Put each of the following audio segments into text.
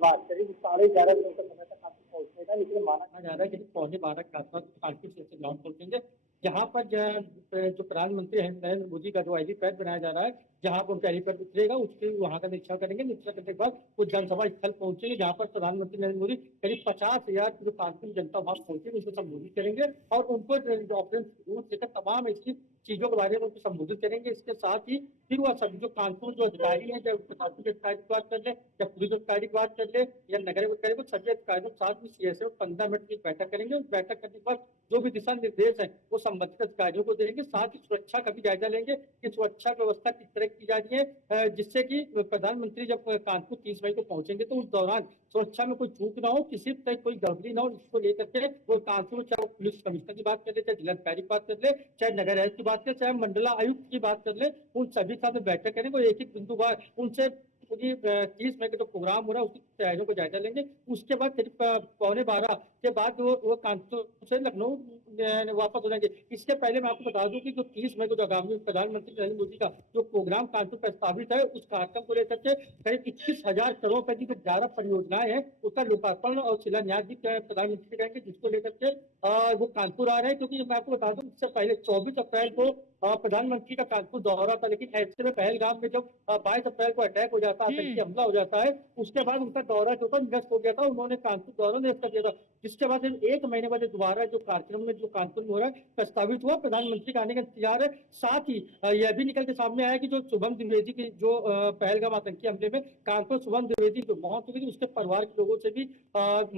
बात करें तो 11:30 बजे का समय तक कानपुर पहुंचने का, लेकिन माना जा रहा है कि 11:15 के आसपास कानपुर से ग्राउंड पहुंचेंगे, जहां पर जो प्रधानमंत्री है नरेंद्र मोदी का जो हेलीपैड बनाया जा रहा है, जहां पर उनका हेलीपैड उतरेगा, उसके वहां का निरीक्षण करेंगे। निरीक्षण करने के बाद वो जनसभा स्थल पहुंचेंगे, जहां पर प्रधानमंत्री नरेंद्र मोदी करीब 50,000 जो कानपुर जनता वहां पहुंचेगी, उनको संबोधित करेंगे और उनको ऑपरेशन लेकर तमाम इसकी चीजों के बारे में उनको संबोधित करेंगे। इसके साथ ही फिर वह सभी जो कानपुर जो अधिकारी हैं, जब कानपुर के अधिकारी की बात कर ले या पुलिस अधिकारी की बात कर ले या नगर अधिकारी को, सभी अधिकारियों के साथ में सीएसए 15 मिनट की बैठक करेंगे। उस बैठक करने के बाद जो भी दिशा निर्देश है वो संबंधित अधिकारियों को देंगे। साथ ही सुरक्षा का भी जायजा लेंगे कि सुरक्षा व्यवस्था किस तरह की जा रही है, जिससे कि प्रधानमंत्री जब कानपुर 30 मई को पहुंचेंगे तो उस दौरान सुरक्षा में कोई चूक ना हो, किसी तरह कोई गड़बड़ी ना हो। इसको लेकर के वो कानपुर, चाहे वो पुलिस कमिश्नर की बात कर ले, चाहे जिलाधिकारी की बात कर ले, चाहे नगर आयुक्त की बात कर, चाहे मंडला आयुक्त की बात कर ले, उन सभी साथ में बैठक करेंगे। वो एक एक बिंदुवार उनसे पूरी 30 मई का जो प्रोग्राम हो रहा है उसकी तैयारियों को जायजा लेंगे। उसके बाद करीब 11:15 के बाद वो कानपुर से लखनऊ वापस हो जाएंगे। इसके पहले मैं आपको बता दूं कि जो 30 मई को जो आगामी प्रधानमंत्री नरेंद्र मोदी का जो प्रोग्राम कानपुर प्रस्तावित है, उस कार्यक्रम को लेकर के करीब 21,000 करोड़ रुपए की जो 11 परियोजनाएं हैं उसका लोकार्पण और शिलान्यास भी प्रधानमंत्री करेंगे, जिसको लेकर के वो कानपुर आ रहे हैं। क्योंकि मैं आपको बता दूं, इससे पहले 24 अप्रैल को प्रधानमंत्री का कानपुर दौरा था, लेकिन ऐसे में पहलगाम में जब 22 अप्रैल को अटैक हो जाता है, आतंकी हमला हो जाता है, उसके बाद उनका दौरा जो था निरस्त हो गया था। उन्होंने कानपुर दौरा निरस्त कर दिया था, जिसके बाद एक महीने बाद दोबारा जो कार्यक्रम में जो कानपुर में हो रहा है प्रस्तावित हुआ, प्रधानमंत्री का आने का इंतजार है। साथ ही यह भी निकल के सामने आया कि जो शुभम द्विवेदी की जो पहलगाम आतंकी हमले में कानपुर शुभम द्विवेदी जो मौत हुई थी, उसके परिवार के लोगों से भी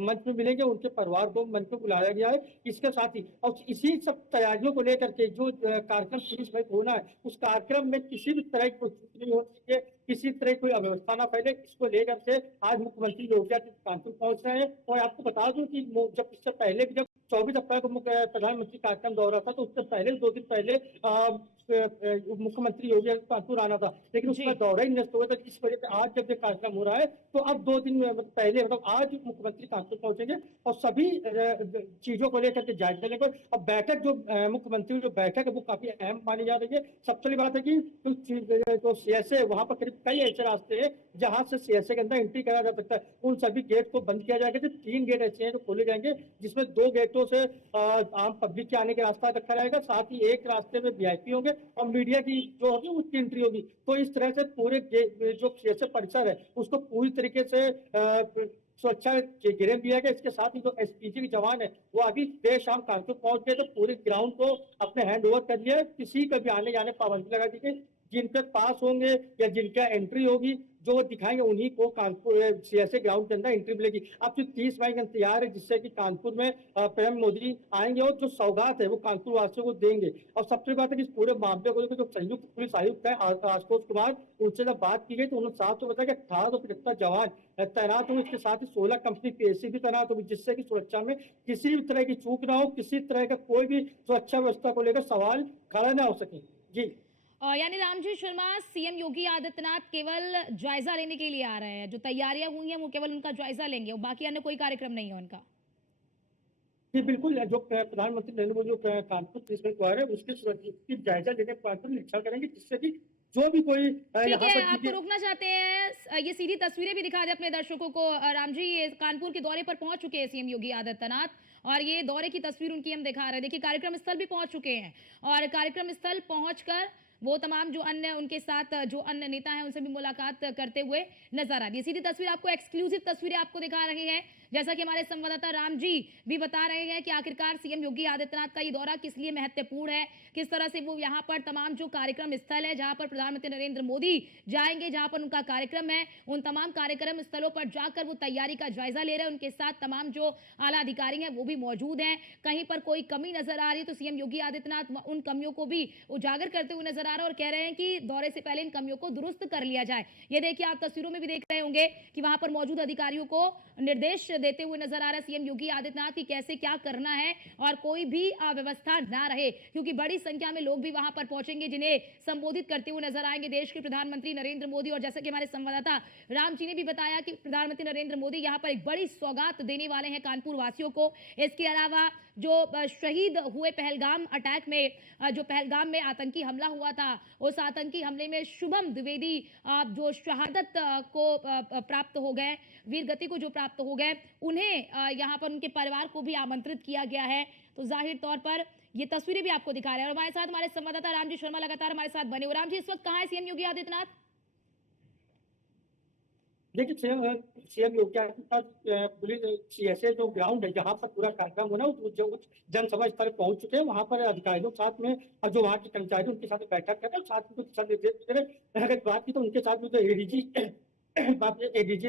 मंच में मिलेंगे, उनके परिवार को मंच में बुलाया गया है। इसके साथ ही और इसी सब तैयारियों को लेकर के जो कार्यक्रम 30 मई को होना है, उस कार्यक्रम में किसी भी तरह की कोई चूक नहीं हो सकती है, किसी तरह कोई अव्यवस्था ना फैले। इसको लेकर के आज मुख्यमंत्री योगी आदित्यनाथ कानपुर पहुंच रहे हैं। और आपको बता दूं कि जब इससे पहले भी जब 24 अप्रैल को प्रधानमंत्री कार्यक्रम दौरा था, तो उससे पहले 2 दिन पहले मुख्यमंत्री योगी आदित्यनाथ कानपुर आना था, लेकिन उसका दौरा ही निरस्त हो गया था। इस वजह से आज जब ये कार्यक्रम हो रहा है तो अब 2 दिन पहले मतलब आज मुख्यमंत्री कानपुर पहुंचेंगे और सभी चीजों को लेकर के जायजा लेंगे। और बैठक जो मुख्यमंत्री जो बैठक है वो काफी अहम मानी जा रही है। सबसे बड़ी बात है कि जो सीएसए वहां पर करीब कई ऐसे रास्ते हैं जहां से सीएसए के अंदर एंट्री करा जा सकता है, उन सभी गेट को बंद किया जाएगा। 3 गेट ऐसे हैं जो खोले जाएंगे, जिसमें 2 गेटों से आम पब्लिक के आने का रास्ता रखा रहेगा, साथ ही एक रास्ते में वीआईपी होंगे और मीडिया की जो होगी उसकी एंट्री होगी। तो इस तरह से पूरे जो सीएसए परिसर है उसको पूरी तरीके से सुरक्षा घेरे दिया गया। इसके साथ ही जो एसपीजी के जवान है वो अभी देर शाम कानपुर पहुंच गए, तो पूरे ग्राउंड को अपने हैंड ओवर कर लिया। किसी का भी आने जाने पाबंदी लगा दी गई। जिनके पास होंगे या जिनका एंट्री होगी जो वो दिखाएंगे, उन्हीं को कानपुर सीएसए ग्राउंड के अंदर एंट्री मिलेगी। अब सिर्फ 30 मई का इंतजार है, जिससे कि कानपुर में पीएम मोदी आएंगे और जो सौगात है वो कानपुर वासियों को देंगे। और सबसे बात है कि इस पूरे मामले को लेकर जो संयुक्त पुलिस आयुक्त है आशुतोष कुमार, उनसे जब बात की गई तो उन्होंने साफ तो बताया कि 1875 जवान तैनात होंगे। इसके साथ ही 16 कंपनी पीएसी भी तैनात होगी, जिससे कि सुरक्षा में किसी भी तरह की चूक ना हो, किसी तरह का कोई भी सुरक्षा व्यवस्था को लेकर सवाल खड़ा ना हो सके। जी यानी रामजी शर्मा, सीएम योगी आदित्यनाथ केवल जायजा लेने के लिए आ रहे हैं, जो तैयारियां हुई हैं वो केवल उनका जायजा लेंगे, बाकी अन्य कोई कार्यक्रम नहीं है उनका। जी बिल्कुल, जो प्रधानमंत्री नरेंद्र मोदी कानपुर 30 मई को आ रहे हैं उसकी उसकी जायजा लेने कानपुर निरीक्षण करेंगे, जिससे कि जो भी कोई ठीक है, आपको रोकना चाहते हैं, ये सीधी तस्वीरें भी दिखा दे अपने दर्शकों को। राम जी, ये कानपुर के दौरे पर पहुंच चुके हैं सीएम योगी आदित्यनाथ और ये दौरे की तस्वीर उनकी हम दिखा रहे हैं। देखिए, कार्यक्रम स्थल भी पहुंच चुके हैं और कार्यक्रम स्थल पहुंचकर वो तमाम जो अन्य उनके साथ जो अन्य नेता हैं उनसे भी मुलाकात करते हुए नजर आ रही है। सीधी तस्वीर आपको, एक्सक्लूसिव तस्वीरें आपको दिखा रहे हैं, जैसा कि हमारे संवाददाता राम जी भी बता रहे हैं कि आखिरकार सीएम योगी आदित्यनाथ का ये दौरा किस लिए महत्वपूर्ण है, किस तरह से वो यहाँ पर तमाम जो कार्यक्रम स्थल है जहां पर प्रधानमंत्री नरेंद्र मोदी जाएंगे, जहां पर उनका कार्यक्रम है, उन तमाम कार्यक्रम स्थलों पर जाकर वो तैयारी का जायजा ले रहे हैं। उनके साथ तमाम जो आला अधिकारी हैं वो भी मौजूद हैं। कहीं पर कोई कमी नजर आ रही है तो सीएम योगी आदित्यनाथ उन कमियों को भी उजागर करते हुए नजर आ रहा है और कह रहे हैं कि दौरे से पहले इन कमियों को दुरुस्त कर लिया जाए। ये देखिए, आप तस्वीरों में भी देख रहे होंगे कि वहां पर मौजूद अधिकारियों को निर्देश देते हुए नजर आ रहा है सीएम योगी आदित्यनाथ की कैसे क्या करना है और कोई भी अव्यवस्था ना रहे, क्योंकि बड़ी संख्या में लोग भी वहां पर पहुंचेंगे जिन्हें संबोधित करते हुए नजर आएंगे देश के प्रधानमंत्री नरेंद्र मोदी। और जैसा कि हमारे संवाददाता राम जी ने भी बताया कि प्रधानमंत्री नरेंद्र मोदी यहां पर एक बड़ी सौगात देने वाले हैं कानपुर वासियों को। इसके अलावा जो शहीद हुए पहलगाम अटैक में, जो पहलगाम में आतंकी हमला हुआ था, उस आतंकी हमले में शुभम द्विवेदी जो शहादत को प्राप्त हो गए, वीर गति को जो प्राप्त हो गए, उन्हें यहाँ पर उनके परिवार को भी आमंत्रित किया गया है। तो जाहिर तौर पर ये तस्वीरें भी आपको दिखा रहे हैं और हमारे साथ हमारे संवाददाता रामजी शर्मा लगातार हमारे साथ बने हुए। राम जी, इस वक्त कहाँ है सीएम योगी आदित्यनाथ? देखिए, CM Yogi Adityanath police CSA जो ग्राउंड है जहाँ पर पूरा कार्यक्रम होना, जो जनसभा स्थल पहुंच चुके हैं, वहां पर अधिकारियों के साथ में और जो वहाँ के कर्मचारी उनके साथ बैठक कर रहे हैं, साथ में कुछ दिशा निर्देश दे रहे हैं। अगर बात की तो उनके साथ में जो एडीजी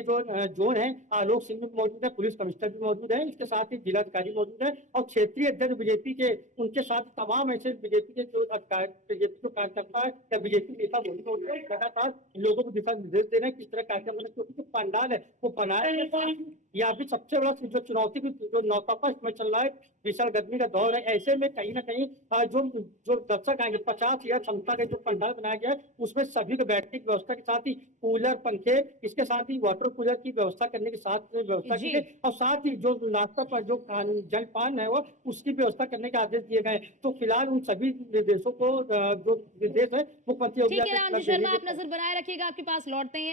जो जोन है आलोक सिंह भी मौजूद है, पुलिस कमिश्नर भी मौजूद है, इसके साथ ही जिलाधिकारी मौजूद है और क्षेत्रीय अध्यक्ष बीजेपी के, उनके साथ तमाम ऐसे बीजेपी के जो बीजेपी जो कार्यकर्ता या बीजेपी नेता मौजूद है, लगातार लोगों को दिशा निर्देश दे रहे हैं किस तरह कार्यक्रम होना, क्योंकि जो पंडाल है वो बनाया गया है। या भी सबसे बड़ा जो चुनौती जो नौतपा इसमें चल रहा है, भीषण गर्मी का दौर है, ऐसे में कहीं ना कहीं जो दर्शक आएंगे 50 या क्षमता का जो पंडाल बनाया गया है उसमें सभी को बैठने की व्यवस्था के साथ ही कूलर, पंखे, इसके साथ ही वाटर कूलर की व्यवस्था करने के साथ व्यवस्था की गई और साथ ही जो नाश्ता पर जो जलपान है वो उसकी व्यवस्था करने के आदेश दिए गए। तो फिलहाल उन सभी निर्देशों को जो निर्देश है मुख्यमंत्री ठीक है राम जी शर्मा, आप नजर बनाए रखिएगा, आपके पास लौटते हैं।